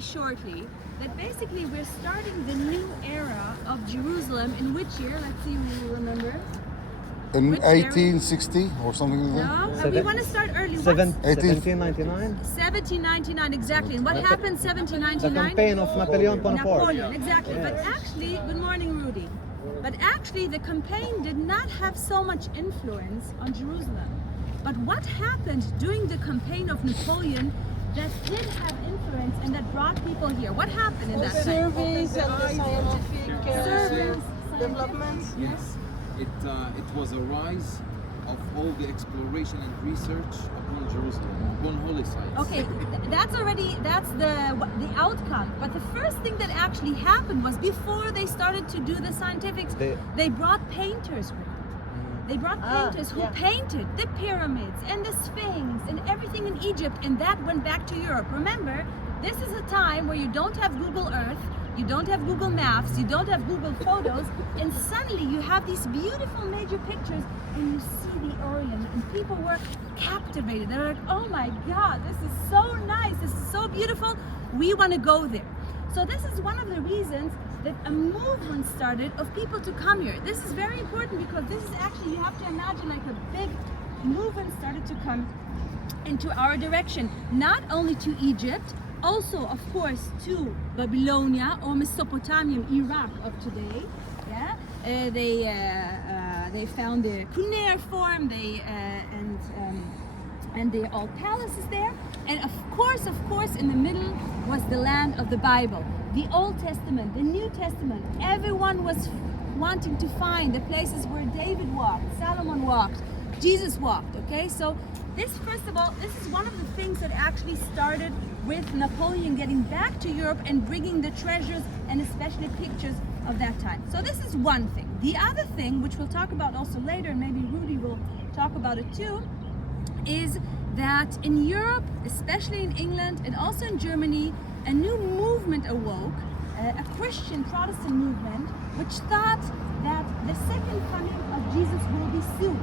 say shortly that basically we're starting the new era of Jerusalem. In which year? Let's see who will remember. In Which area? 1860 or something like that. No, we want to start early. 1799. 1799, exactly. And what happened The 1799? campaign of Napoleon Bonaparte. Napoleon, exactly. But actually, good morning, Rudy. But actually, the campaign did not have so much influence on Jerusalem. But what happened during the campaign of Napoleon that did have influence and that brought people here? What happened in that time? Surveys and the scientific Surveys, developments. Yes, it was a rise of all the exploration and research upon Jerusalem, upon holy sites. Okay, that's the outcome. But the first thing that actually happened was before they started to do the scientifics, they brought painters with them. They brought painters who painted the pyramids and the Sphinx and everything in Egypt, and that went back to Europe. Remember, this is a time where you don't have Google Earth, you don't have Google Maps, you don't have Google Photos, and suddenly you have these beautiful major pictures and you see the Orient, and people were captivated. They're like, oh my God, this is so nice, this is so beautiful, we want to go there. So this is one of the reasons that a movement started of people to come here. This is very important because this is actually, you have to imagine like a big movement started to come into our direction, not only to Egypt, also of course to Babylonia or Mesopotamia, Iraq of today. Yeah, they found the cuneiform, and the old palaces there, and of course, in the middle was the land of the Bible, the Old Testament, the New Testament. Everyone was wanting to find the places where David walked, Solomon walked, Jesus walked. Okay, so this, first of all, this is one of the things that actually started with Napoleon getting back to Europe and bringing the treasures and especially pictures of that time. So this is one thing. The other thing, which we'll talk about also later, and maybe Rudy will talk about it too, is that in Europe, especially in England and also in Germany, a new movement awoke, a Christian Protestant movement, which thought that the second coming of Jesus will be soon.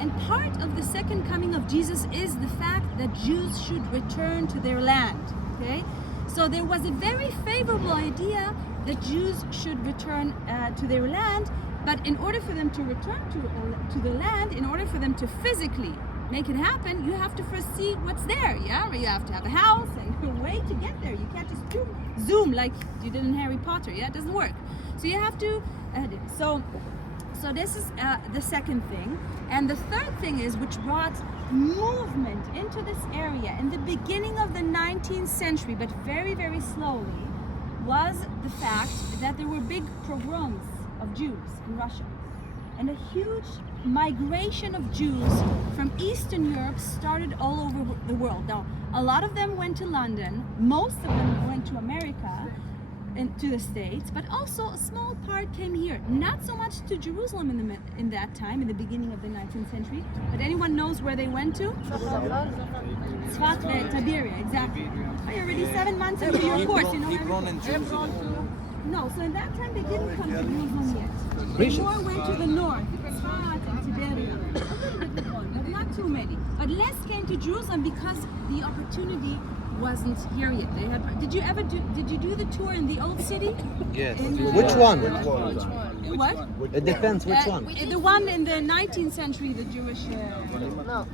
And part of the second coming of Jesus is the fact that Jews should return to their land. Okay, so there was a very favorable idea that Jews should return to their land, but in order for them to return to the land, in order for them to physically make it happen, you have to first see what's there. Yeah, you have to have a house and a way to get there. You can't just zoom like you did in Harry Potter. Yeah, it doesn't work. So you have to. So this is the second thing, and the third thing is, which brought movement into this area in the beginning of the 19th century, but very, very slowly, was the fact that there were big pogroms of Jews in Russia. And a huge migration of Jews from Eastern Europe started all over the world. Now, a lot of them went to London, most of them went to America and to the States, but also a small part came here. Not so much to Jerusalem in that time, in the beginning of the 19th century, but anyone knows where they went to? Tzfat, Tiberia, exactly. Oh, you're already 7 months into your course, you know. Hebron and Jerusalem. No, so in that time they didn't come to Jerusalem yet. They more went to the north, Tzfat and Tiberia. A little bit more, but not too many. But less came to Jerusalem because the opportunity wasn't here yet. They had. Did you do the tour in the old city? Yes. Which one? What? It depends which one. The one in the 19th century, the Jewish. No.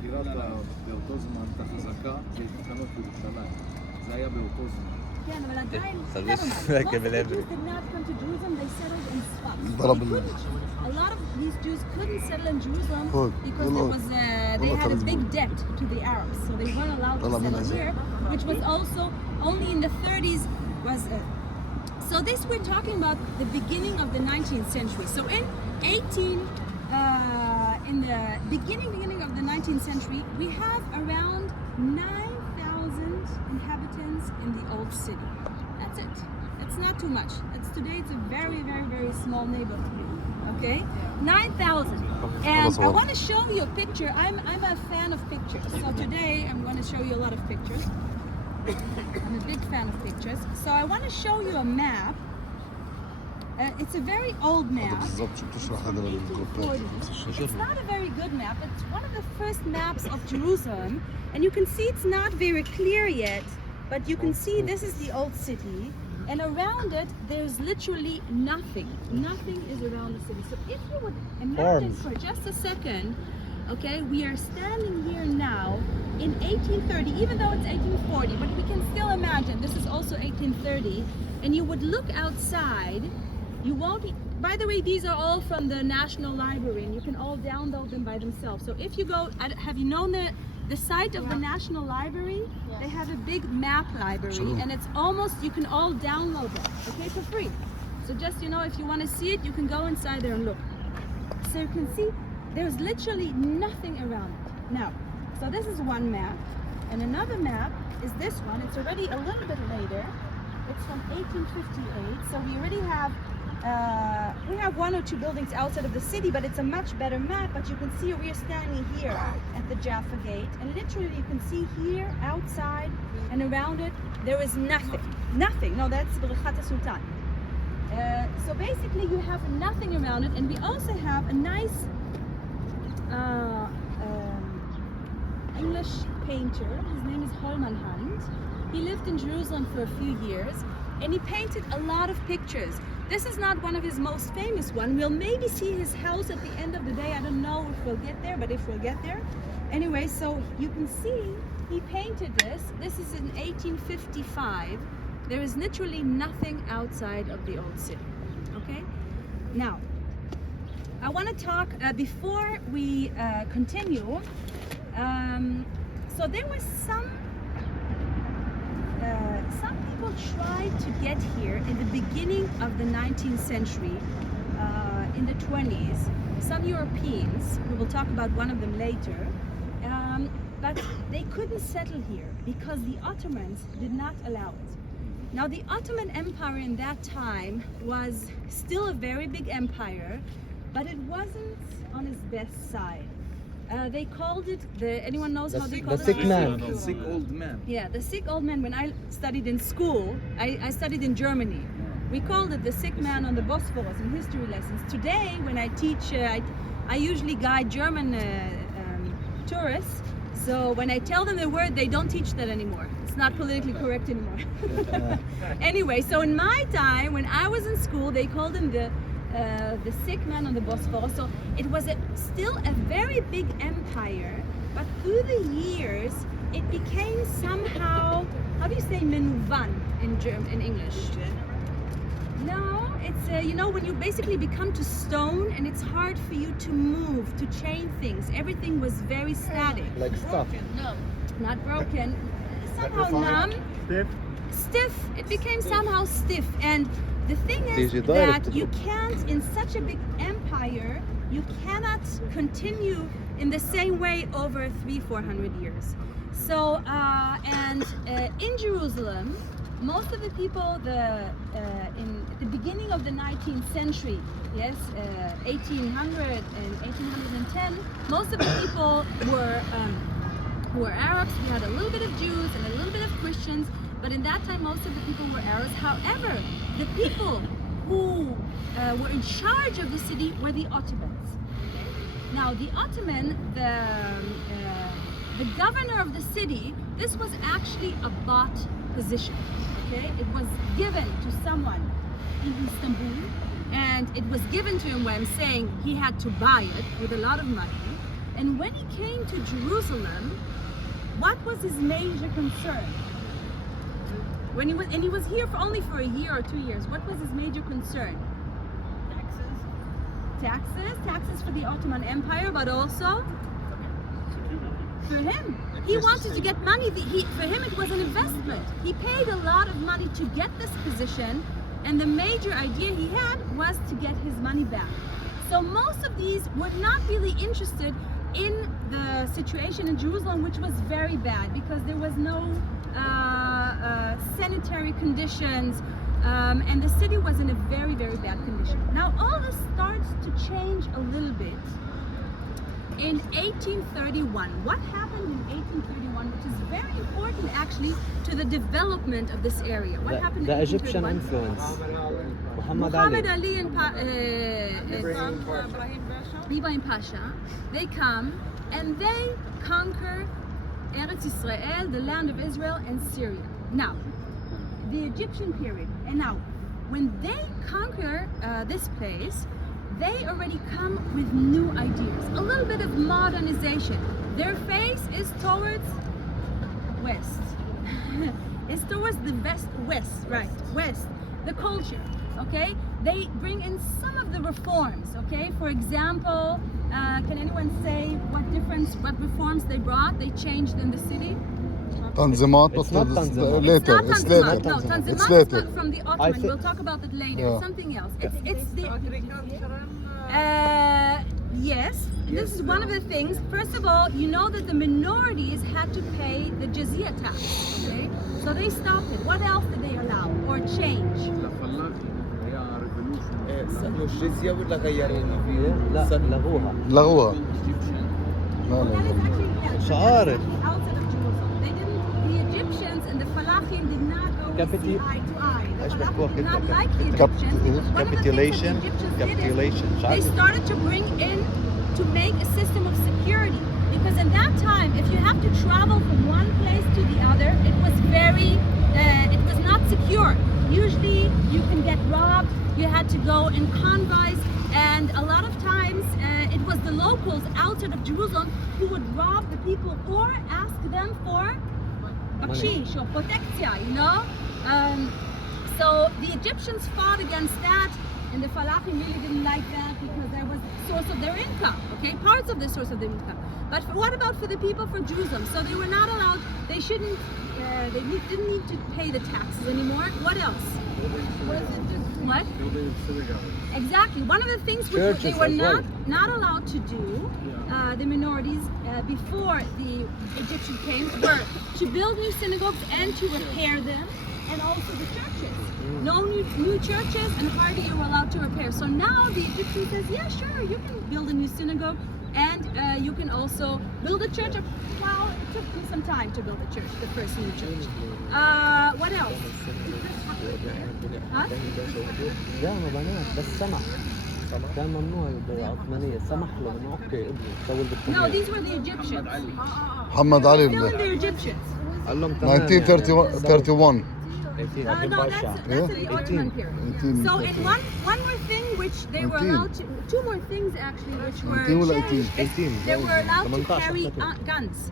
כן, אבל עדיין, Most of the Jews did not come to Jerusalem, they settled in Tzfat. A lot of these Jews couldn't settle in Jerusalem because they had a big debt to the Arabs, so they weren't allowed to settle here, which was also only in the 30s was. So this we're talking about the beginning of the 19th century. So in the beginning of the 19th century, we have around 9,000 inhabitants in the old city. That's it. It's not too much. Today it's a very, very, very small neighborhood. Okay, 9,000. And I want to show you a picture. I'm a fan of pictures. So today I'm going to show you a lot of pictures. I'm a big fan of pictures. So I want to show you a map. It's a very old map. It's not a very good map. It's one of the first maps of Jerusalem. And you can see it's not very clear yet But you can see this is the old city, and around it there's literally nothing. Nothing is around the city. So if you would imagine Farms. for just a second, okay, we are standing here now in 1830, even though it's 1840, but we can still imagine this is also 1830, and you would look outside, you won't, by the way, these are all from the National Library, and you can all download them by themselves. So if you go, have you known the site of the National Library? Yes. They have a big map library, Sure. and it's almost, you can all download them, okay, for free. So just, you know, if you want to see it, you can go inside there and look. So you can see there's literally nothing around it. Now, so this is one map, and another map is this one. It's already a little bit later. It's from 1858, so we already have one or two buildings outside of the city, but it's a much better map. But you can see we are standing here at the Jaffa Gate, and literally you can see here outside and around it there is nothing. Nothing. No, that's Birkat Sultan. So basically you have nothing around it, and we also have a nice English painter. His name is Holman Hunt. He lived in Jerusalem for a few years, and he painted a lot of pictures. This is not one of his most famous ones. We'll maybe see his house at the end of the day. I don't know if we'll get there, but if we'll get there. Anyway, so you can see he painted this. This is in 1855. There is literally nothing outside of the old city. Okay? Now, I want to talk, before we continue, so there was some people tried to get here in the beginning of the 19th century, in the 20s. Some Europeans, we will talk about one of them later, but they couldn't settle here because the Ottomans did not allow it. Now, the Ottoman Empire in that time was still a very big empire, but it wasn't on its best side. They called it anyone knows how they called it? sick man. The sick old man. Yeah, the sick old man. When I studied in school, I studied in Germany. We called it the sick man on the Bosphorus in history lessons. Today, when I teach, I usually guide German tourists. So when I tell them the word, they don't teach that anymore. It's not politically correct anymore. Anyway, so in my time, when I was in school, they called him the sick man on the Bosphorus. So it was still a very big empire, but through the years, it became somehow, how do you say menuvan in English? No, it's, you know, when you basically become to stone and it's hard for you to move, to change things. Everything was very static. Like stuff. No. Not broken, somehow numb. Stiff. It became somehow stiff. And the thing is that you can't, in such a big empire, you cannot continue in the same way over 300-400 years. So, in Jerusalem, most of the people, in the beginning of the 19th century, yes, 1800 and 1810, most of the people were Arabs. We had a little bit of Jews and a little bit of Christians, but in that time, most of the people were Arabs. However, the people who were in charge of the city were the Ottomans. Now, the Ottoman, the governor of the city, this was actually a bought position. Okay, it was given to someone in Istanbul, and it was given to him when I'm saying he had to buy it with a lot of money. And when he came to Jerusalem, what was his major concern? When he was here only for a year or 2 years, what was his major concern? Taxes for the Ottoman Empire, but also for him. He wanted to get money. For him, it was an investment. He paid a lot of money to get this position, and the major idea he had was to get his money back. So most of these were not really interested in the situation in Jerusalem, which was very bad because there was no sanitary conditions, and the city was in a very, very bad condition. Now all this starts to change a little bit in 1831. What happened in 1831, which is very important actually to the development of this area? What happened in The Egyptian 1831? influence. Muhammad Ali. Ali and Ibrahim Pasha, they come and they conquer Eretz Israel, the land of Israel, and Syria. Now, the Egyptian period, and now, when they conquer this place, they already come with new ideas, a little bit of modernization. Their face is towards west. It's towards the west, the culture, okay? They bring in some of the reforms, okay? For example, can anyone say what reforms they brought, they changed in the city? تنظيمات It's but not Tanzimat. later. It's It's not Tanzimat. later. No, It's Tanzimat is later. not from the I Ottoman. thi- We'll talk about it later. Yeah. It's something else. It's the agricultural. yes. This is one of the things. First of all, you know that the minorities had to pay the jizya tax. Okay, so they stopped it. What else did they allow or change? لفلاحي هي revolution. سألوا الجزية ولا غيروها؟ لا لغوها. لغوها. Egyptian. لا That لا is actually yes, شعار. that's actually outside of Jerusalem. They didn't. The Egyptians and the Falahim did not always see eye to eye. The إيش Falahim بحكوها did not كده؟ like the Cap- Egyptians because one of the things that Capitulation. the Egyptians did is Capitulation. مش they عارف. started to bring in to make a system of security, because in that time if you have to travel from one place to the other, it was not secure. Usually you can get robbed, you had to go in convoys, and a lot of times it was the locals outside of Jerusalem who would rob the people or ask them for bakshish or protectia, you know. So the Egyptians fought against that, and the Falahim really didn't like that because that was the source of their income, okay? Parts of the source of their income. But what about for the people for Jerusalem? So they were not allowed, they shouldn't, didn't need to pay the taxes anymore. What else? What? Building synagogue. Exactly. One of the things which Churches they were as well. not allowed to do, the minorities, before the Egyptian came, were to build new synagogues and to repair them, and also the churches. No new churches, and hardly you were allowed to repair. So now the Egyptian says, yeah, sure, you can build a new synagogue, and you can also build a church. Well, it took them some time to build a church, the first new church. What else? Huh? جاموا بنات بس سمح. كان ممنوع بالعثمانية، سمح له انه اوكي ابني سوي اللي بدكم No, إياه. these were the Egyptians. محمد علي Still in the Egyptians. قال لهم تمام 1931 No, that's in the Ottoman period. So, and one more thing which they were 19. allowed to, two more things actually which were 19 ولا changed. 18. They were allowed to 18 carry guns.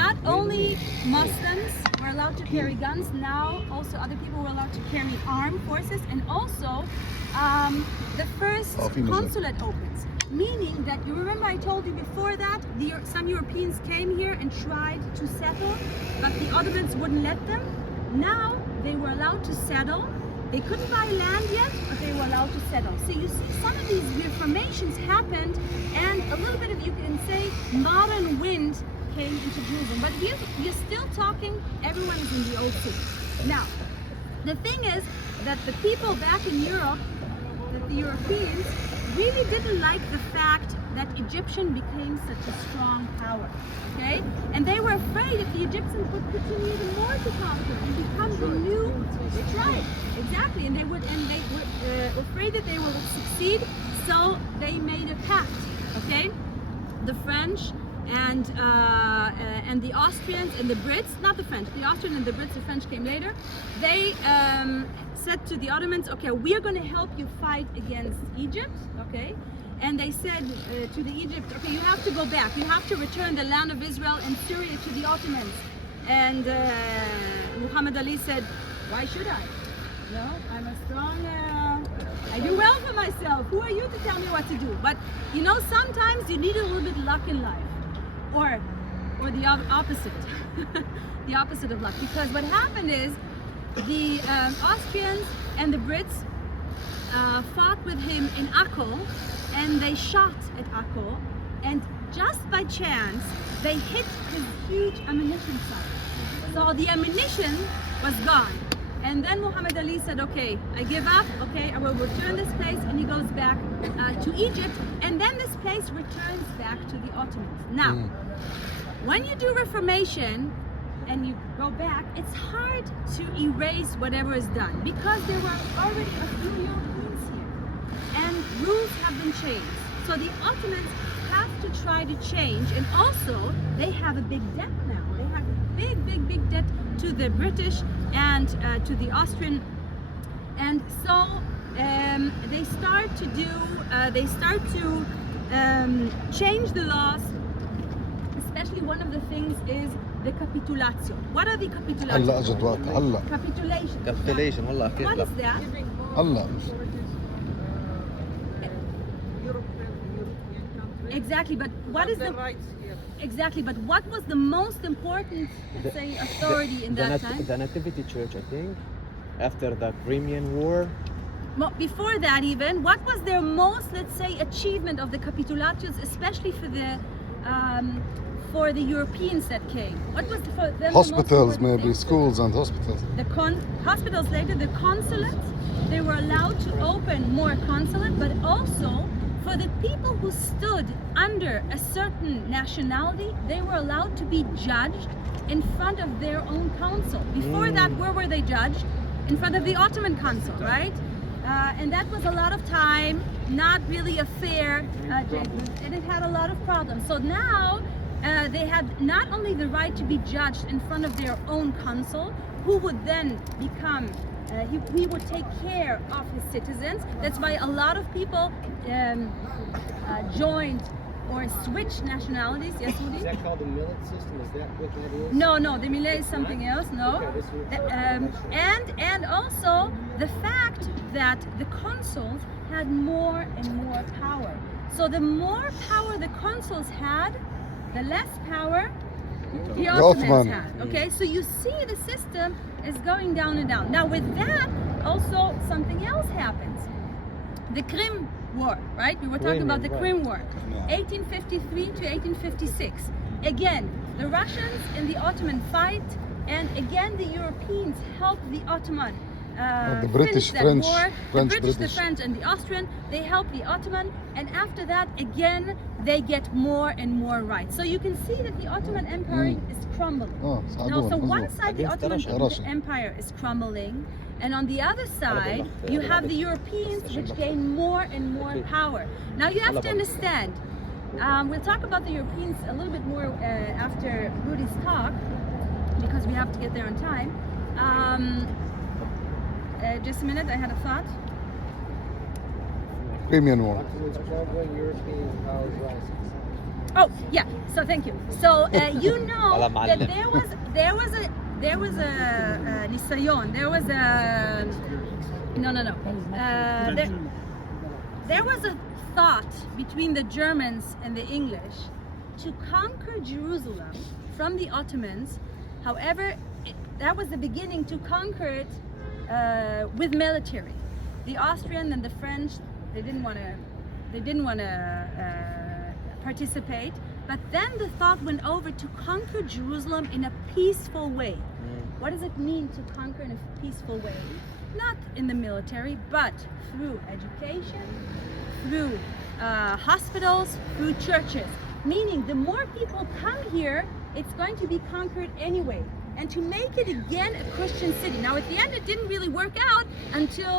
Not only Muslims were allowed to carry guns, now also other people were allowed to carry armed forces, and also the first consulate opens. Meaning that, you remember I told you before that some Europeans came here and tried to settle, but the Ottomans wouldn't let them. Now they were allowed to settle. They couldn't buy land yet, but they were allowed to settle. So you see some of these reformations happened, and a little bit of, you can say, modern wind came into Jerusalem. But we're still talking, everyone is in the old city. Now, the thing is that the people back in Europe, that the Europeans really didn't like the fact that Egyptian became such a strong power, okay? And they were afraid that the Egyptians would continue even more to conquer and become the new tribe. Exactly, and they were afraid that they would succeed, so they made a pact, okay? The French and the Austrians and the Brits, not the French, the Austrians and the Brits, the French came later, they said to the Ottomans, okay, we are going to help you fight against Egypt, okay? And they said to the Egypt, okay, you have to go back, you have to return the land of Israel and Syria to the Ottomans. And Muhammad Ali said, why should I? No, I'm a strong, I do well for myself. Who are you to tell me what to do? But you know, sometimes you need a little bit of luck in life. Or the opposite. The opposite of luck. Because what happened is the Austrians and the Brits fought with him in Akko, and they shot at Akko, and just by chance they hit his huge ammunition site. So the ammunition was gone. And then Muhammad Ali said, okay, I give up, okay, I will return this place, and he goes back to Egypt, and then this place returns back to the Ottomans. Now, when you do reformation and you go back, it's hard to erase whatever is done, because there were already a few Europeans here, and rules have been changed. So the Ottomans have to try to change, and also they have a big debt now. They have big debt to the British and to the Austrian, and so they start to change the laws. Especially one of the things is the capitulatio. What are the capitulations? هلا اجت وقتها هلا Capitulation. Capitulation والله أخير What لا. is that? هلا Exactly, but what is the exactly? But what was the most important, let's say, authority in that time? The Nativity Church, I think, after the Crimean War. Well, before that, even what was their most, let's say, achievement of the capitulatios, especially for the Europeans that came? What was for them the most hospitals important maybe thing? schools and hospitals The hospitals later, the consulates, they were allowed to open more consulate, but also for the people who stood under a certain nationality, they were allowed to be judged in front of their own council. Before that, where were they judged? In front of the Ottoman council, right? And that was a lot of time, not really a fair judgment, and it had a lot of problems. So now they had not only the right to be judged in front of their own consul, who would then become, he would take care of his citizens. That's why a lot of people joined or switched nationalities. Yes, Udi? Is that called the millet system? Is that what that is? No, the millet is something else. No, and also the fact that the consuls had more and more power. So the more power the consuls had, the less power the Ottomans Ottoman. had. Okay, so you see the system is going down and down. Now with that, also something else happens. The Crim War, right? We were talking about the Crim War, 1853 to 1856. Again, the Russians and the Ottoman fight, and again the Europeans help the Ottoman. The British, finish that French, war. French, the British, British. the French, and the Austrian, they help the Ottoman, and after that, again, they get more and more rights. So you can see that the Ottoman Empire is crumbling. اه No, ساعدونا so one مظبوط side the Against the Ottoman Russia. Empire is crumbling, and on the other side you have the Europeans which gain more and more power. Now you have to understand, we'll talk about the Europeans a little bit more after Rudy's talk, because we have to get there on time. Just a minute, I had a thought. Crimean War Ottomans crumbling, European powers rising. Oh yeah, so thank you. So you know Ala that معلم. there was a nisayon, there was a there was a thought between the Germans and the English to conquer Jerusalem from the Ottomans. However, that was the beginning to conquer it with military. The Austrian and the French, they didn't want to participate. But then the thought went over to conquer Jerusalem in a peaceful way. What does it mean to conquer in a peaceful way? Not in the military, but through education, through hospitals, through churches. Meaning the more people come here, it's going to be conquered anyway. And to make it again a Christian city. Now at the end it didn't really work out until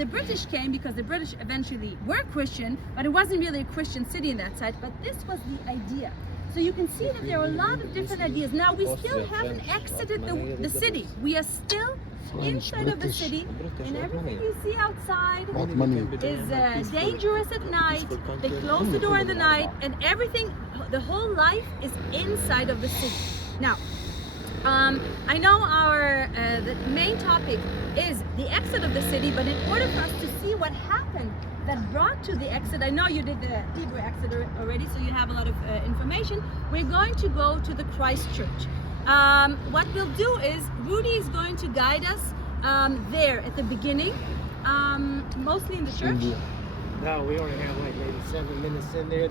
the British came, because the British eventually were Christian, but it wasn't really a Christian city in that side. But this was the idea. So you can see that there are a lot of different ideas. Now we still haven't exited the city. We are still inside of the British. city, and everything you see outside Ottoman is dangerous at night. They close the door in the night, and everything, the whole life is inside of the city. Now, I know the main topic is the exit of the city, but in order for us to see what happened that brought to the exit, I know you did the Hebrew exit already, so you have a lot of information. We're going to go to the Christ Church. What we'll do is Rudy is going to guide us there at the beginning, mostly in the church. No, we only have like maybe 7 minutes in there.